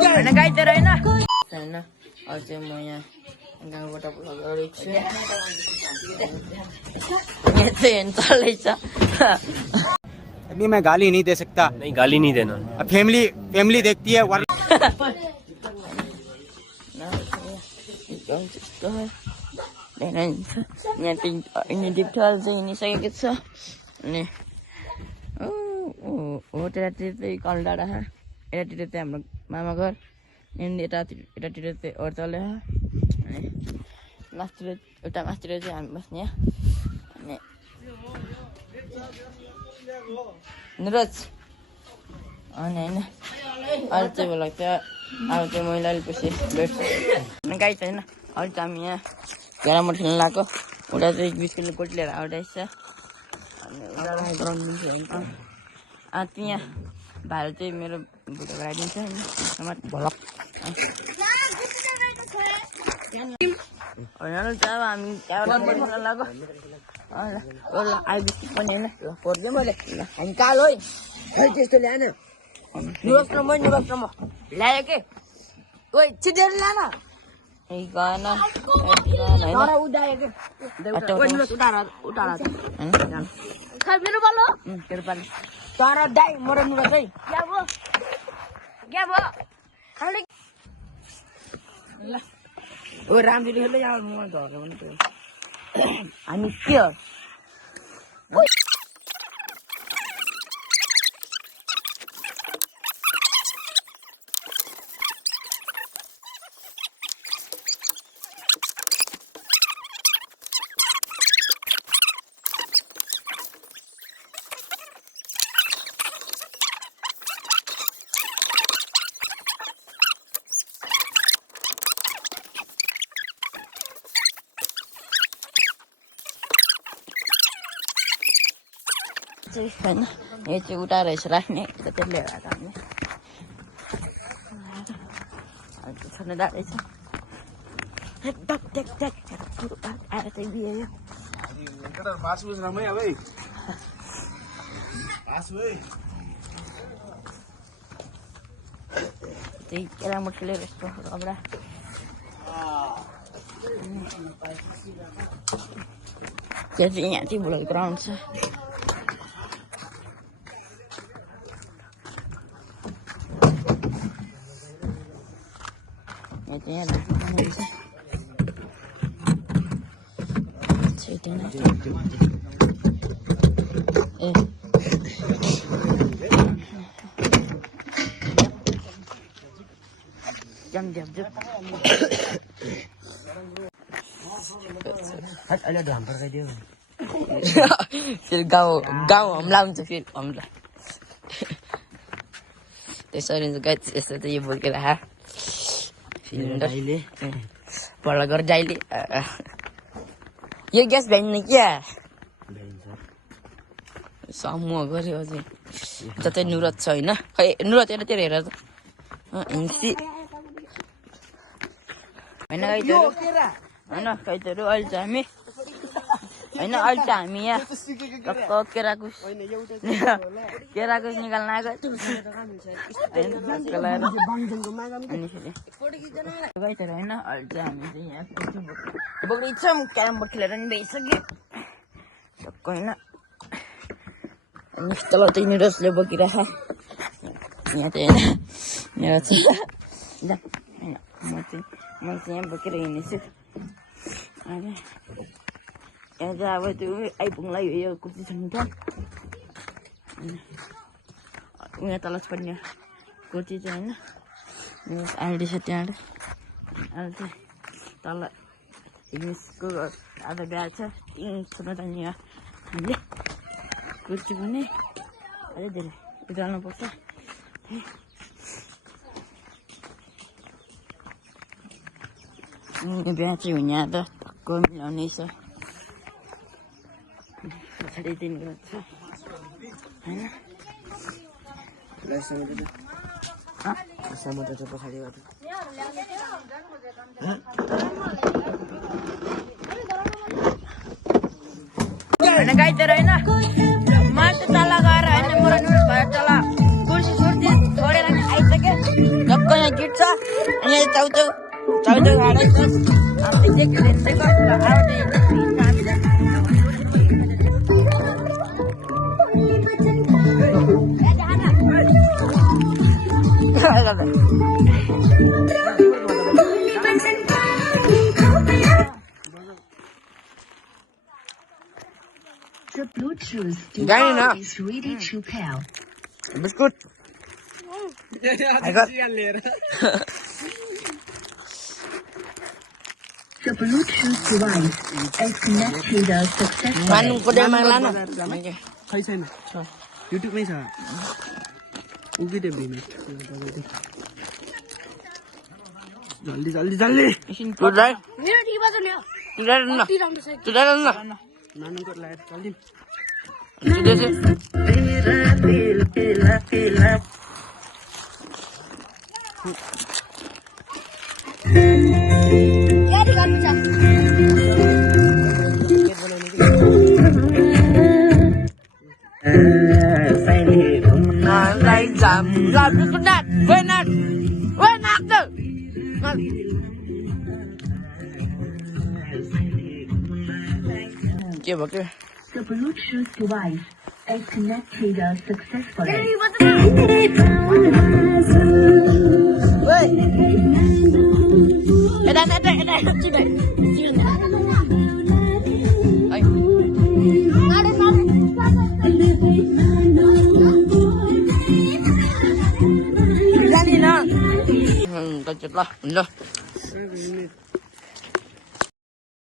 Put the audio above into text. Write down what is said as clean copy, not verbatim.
होइन गाई तर होइन होइन अझ चाहिँ म यहाँ गाउँबाट भ्लग गरेको छु। यहाँ चाहिँ हेर्नु चल्दैछ। अभी मैं गाली नहीं दे सकता। नहीं गाली नहीं देना। अब फैमिली देखती है वरना यहाँ डिप्टल चाहिँ हिँडिसकेको छ। अनि हो त्यतातिर चाहिँ कलडाँडा यतातिर चाहिँ हाम्रो मामा घर, यतातिर चाहिँ ओर्तले। अनि मासतिर एउटा मासतिर चाहिँ हामी बस्ने। अनि निरज अनि होइन अहिले चाहिँ बोलाएको थियो। अब चाहिँ मैले अलिपछि भेट्छु गाई छैन। अहिले चाहिँ हामी यहाँ क्यारम खेल्न लगाएको। उता चाहिँ बिस्कुटले कोटी लिएर आउँदैछ। अनि गराउनु दिन्छ त्यहाँ भाइले चाहिँ मेरो भुटो गराइदिन्छ भलक। होइन त अब हामी त्यहाँबाट खेल्न लगाएको। आइ बिस्कुट पनि होइन फोर्दियो मैले। हामी कालो है त्यस्तो ल्याएन। निवास र म ल्यायो के ओ छिटेर ल्यान गएन उडायो के तर दाइ म र नुरा चाहिँ ओ रामजी खेल्दै जाऊ म झर्नु पनि हामी के हो होइन यो चाहिँ उता रहेछ राख्ने त्यसले गर्दा हामी छोड्नु जाँदैछ। आएर चाहिँ बिहायो त्यही केरामट खेलेर यस्तो रबडा त्यो चाहिँ यहाँ चाहिँ भुल ग्राउन्ड छ। यहाँ फेरि गाउँ हमला हुन्छ। फेरि हमला त्यसरी गाई यस्तो चाहिँ यो बोकेर पल्ला गरेर जाइले यो ग्यास भ्याइने क्या समूह गऱ्यो अझै जतै नुरत छ होइन। खै नुरत यतातिर हेर त हिँड्सी होइन गाइतहरू होइन गाइतहरू अहिले चाहिँ हामी होइन अहिले चाहिँ हामी यहाँ केराकुस निकाल्न आएको। गाइतहरू होइन अहिले चाहिँ हामी चाहिँ यहाँ बोक्दैछौँ। क्यारम बोर्ड खेलेर नि भइसक्यो टक्क होइन। अनि तल चाहिँ निरजले बोकिरहेछ यहाँ चाहिँ होइन। मेरो चाहिँ होइन म चाहिँ यहाँ बोकेर हिँड्नेछु। अनि यहाँ चाहिँ अब त्यो आइपुग्ला यो कुर्ती छ नि त उहाँ तल छोड्ने कुर्ती चाहिँ होइन आइडी छ त्यहाँ। अहिले चाहिँ तल इङ्ग्लिसको आधा बिहा छ छोड्न त यहाँ हामीले कुर्ती पनि अझै धेरै उचाल्नुपर्छ। बिहा चाहिँ हुने त टक्क मिलाउने छ पछाडि दिनु छ होइन। होइन गाई तर होइन माथि तल गएर होइन मोरा नुडल्स भएर तल कुर्सी सुर्सी छोडेर यहाँ गिट छ अनि यहाँ चाउचाउ हाडै छ हामीले देख्दै कस्तो आउने The Bluetooth Gani na. device is ready to pair. Biscuit The Bluetooth device is connected successfully. मानु कोडे माग्ला न खै छैन छ युट्युबमै छ उगिदे बिमे जल्दी जल्दी जल्दी तुझाइ मेरो ठिक बाटो ल्याऊ तुझाइ न कति राम्रो छ तुझाइ न नानुको लाइट जल्दी यारी गर्नु छ Lại làm cái nát quên nát đâu kia bảo kia The Bluetooth device is connected successfully. đây chị đây ai ra đi nào tao chụp lo